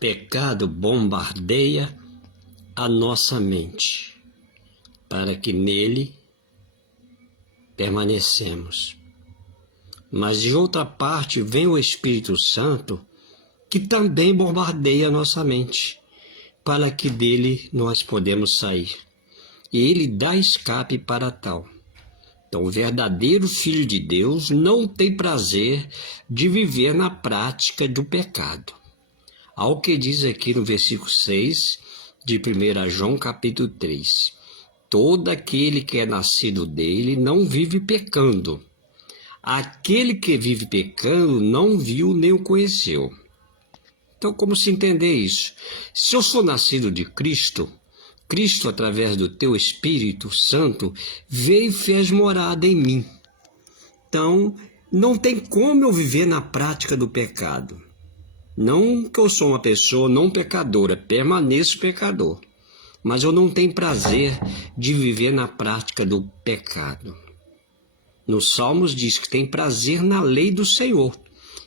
pecado bombardeia a nossa mente, para que nele permanecemos. Mas de outra parte vem o Espírito Santo, que também bombardeia a nossa mente, para que dele nós podemos sair. E ele dá escape para tal. Então, o verdadeiro Filho de Deus não tem prazer de viver na prática do pecado. Ao que diz aqui no versículo 6 de 1 João capítulo 3. Todo aquele que é nascido dele não vive pecando. Aquele que vive pecando não viu nem o conheceu. Então, como se entender isso? Se eu sou nascido de Cristo, Cristo, através do teu Espírito Santo, veio e fez morada em mim. Então, não tem como eu viver na prática do pecado. Não que eu sou uma pessoa não pecadora, permaneço pecador. Mas eu não tenho prazer de viver na prática do pecado. Nos Salmos diz que tem prazer na lei do Senhor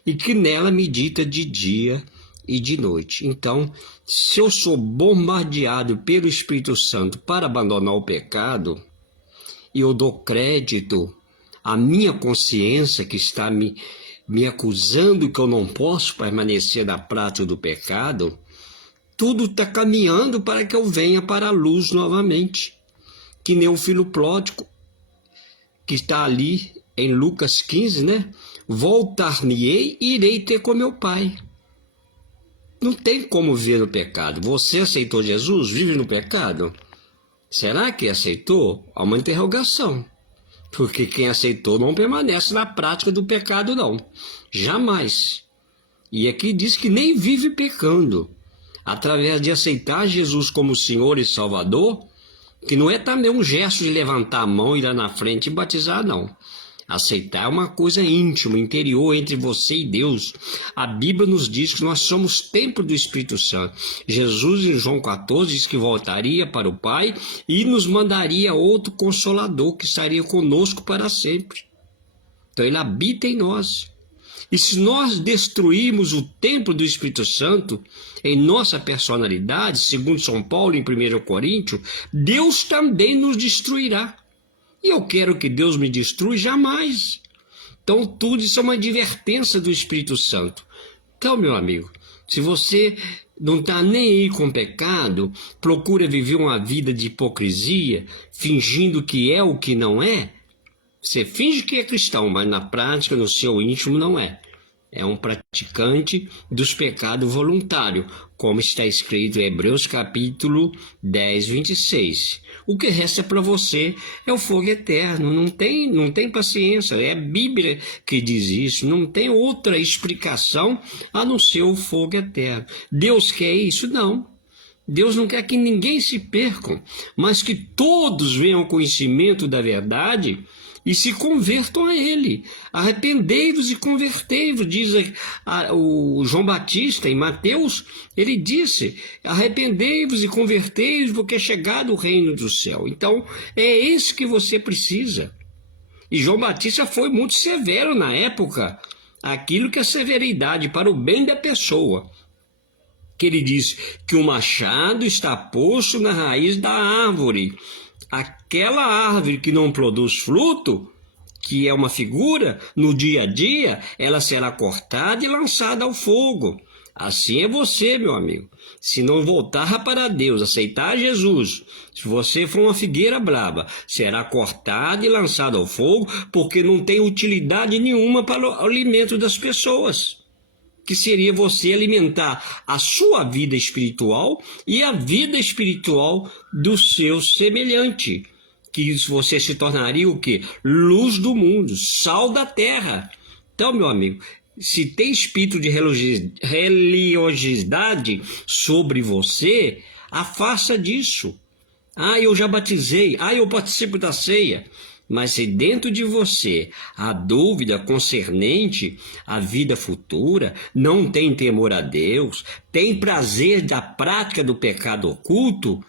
e que nela medita de dia e de noite. Então, se eu sou bombardeado pelo Espírito Santo para abandonar o pecado, e eu dou crédito à minha consciência que está me acusando que eu não posso permanecer na prática do pecado, tudo está caminhando para que eu venha para a luz novamente. Que nem o filho pródigo, que está ali em Lucas 15, né? Voltar-me-ei e irei ter com meu pai. Não tem como ver o pecado. Você aceitou Jesus? Vive no pecado? Será que aceitou? Há uma interrogação. Porque quem aceitou não permanece na prática do pecado, não. Jamais. E aqui diz que nem vive pecando. Através de aceitar Jesus como Senhor e Salvador, que não é também um gesto de levantar a mão, ir lá na frente e batizar, não. Aceitar é uma coisa íntima, interior, entre você e Deus. A Bíblia nos diz que nós somos templo do Espírito Santo. Jesus, em João 14, diz que voltaria para o Pai e nos mandaria outro Consolador, que estaria conosco para sempre. Então ele habita em nós. E se nós destruirmos o templo do Espírito Santo em nossa personalidade, segundo São Paulo em 1 Coríntios, Deus também nos destruirá. E eu quero que Deus me destrua? Jamais. Então tudo isso é uma advertência do Espírito Santo. Então, meu amigo, se você não está nem aí com o pecado, procura viver uma vida de hipocrisia, fingindo que é o que não é, você finge que é cristão, mas na prática, no seu íntimo, não é. É um praticante dos pecados voluntário, como está escrito em Hebreus capítulo 10, 26. O que resta para você é o fogo eterno. Não tem paciência. É a Bíblia que diz isso. Não tem outra explicação a não ser o fogo eterno. Deus quer isso? Não. Deus não quer que ninguém se perca, mas que todos venham ao conhecimento da verdade e se convertam a ele. Arrependei-vos e convertei-vos, diz o João Batista em Mateus. Ele disse: arrependei-vos e convertei-vos, porque é chegado o reino do céu. Então é isso que você precisa. E João Batista foi muito severo na época, aquilo que é severidade para o bem da pessoa, que ele diz que o machado está posto na raiz da árvore. Aquela árvore que não produz fruto, que é uma figura, no dia a dia, ela será cortada e lançada ao fogo. Assim é você, meu amigo. Se não voltar para Deus, aceitar Jesus, se você for uma figueira brava, será cortada e lançada ao fogo, porque não tem utilidade nenhuma para o alimento das pessoas. Que seria você alimentar a sua vida espiritual e a vida espiritual do seu semelhante. Que você se tornaria o quê? Luz do mundo, sal da terra. Então, meu amigo, se tem espírito de religiosidade sobre você, afasta disso. Eu já batizei. Eu participo da ceia. Mas se dentro de você há dúvida concernente à vida futura, não tem temor a Deus, tem prazer da prática do pecado oculto,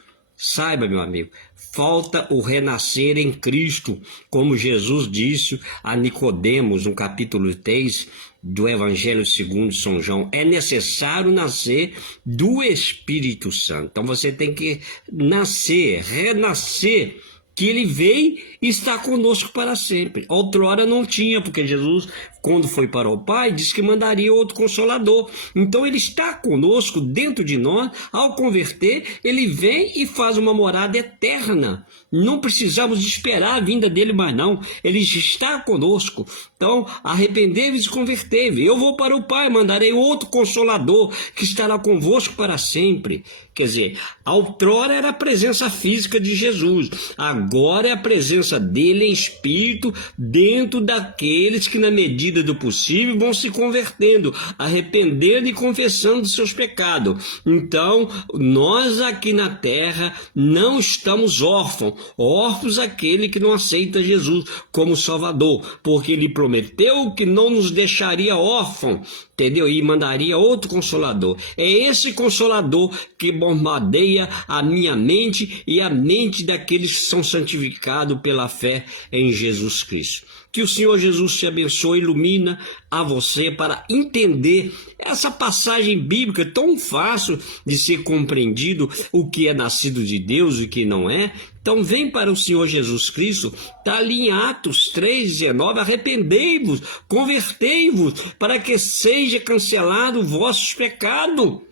Saiba, meu amigo, falta o renascer em Cristo, como Jesus disse a Nicodemos, no capítulo 3 do Evangelho segundo São João. É necessário nascer do Espírito Santo. Então você tem que nascer, renascer, que ele veio e está conosco para sempre. Outrora não tinha, porque Jesus, quando foi para o Pai, disse que mandaria outro Consolador. Então ele está conosco, dentro de nós. Ao converter, ele vem e faz uma morada eterna. Não precisamos esperar a vinda dele mais não. Ele está conosco. Então, arrependei-vos e convertei-vos. Eu vou para o Pai, mandarei outro Consolador, que estará convosco para sempre. Quer dizer, outrora era a presença física de Jesus. Agora é a presença dele em espírito dentro daqueles que, na medida do possível, vão se convertendo, arrependendo e confessando seus pecados. Então, nós aqui na terra não estamos órfãos. Órfãos aquele que não aceita Jesus como Salvador, porque ele prometeu que não nos deixaria órfãos, entendeu? E mandaria outro Consolador. É esse Consolador que bombardeia a minha mente e a mente daqueles que são santificados pela fé em Jesus Cristo. Que o Senhor Jesus te abençoe, ilumina a você para entender essa passagem bíblica tão fácil de ser compreendido, o que é nascido de Deus e o que não é. Então vem para o Senhor Jesus Cristo, está ali em Atos 3,19, arrependei-vos, convertei-vos, para que seja cancelado os vossos pecados.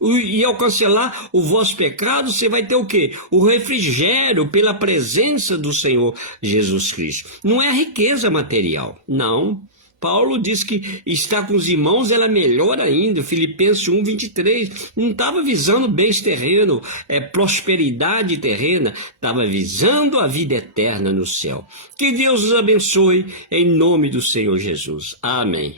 E ao cancelar o vosso pecado, você vai ter o quê? O refrigério pela presença do Senhor Jesus Cristo. Não é a riqueza material, não. Paulo diz que estar com os irmãos era melhor ainda, Filipenses 1,23. Não estava visando bens terrenos, prosperidade terrena, estava visando a vida eterna no céu. Que Deus os abençoe, em nome do Senhor Jesus. Amém.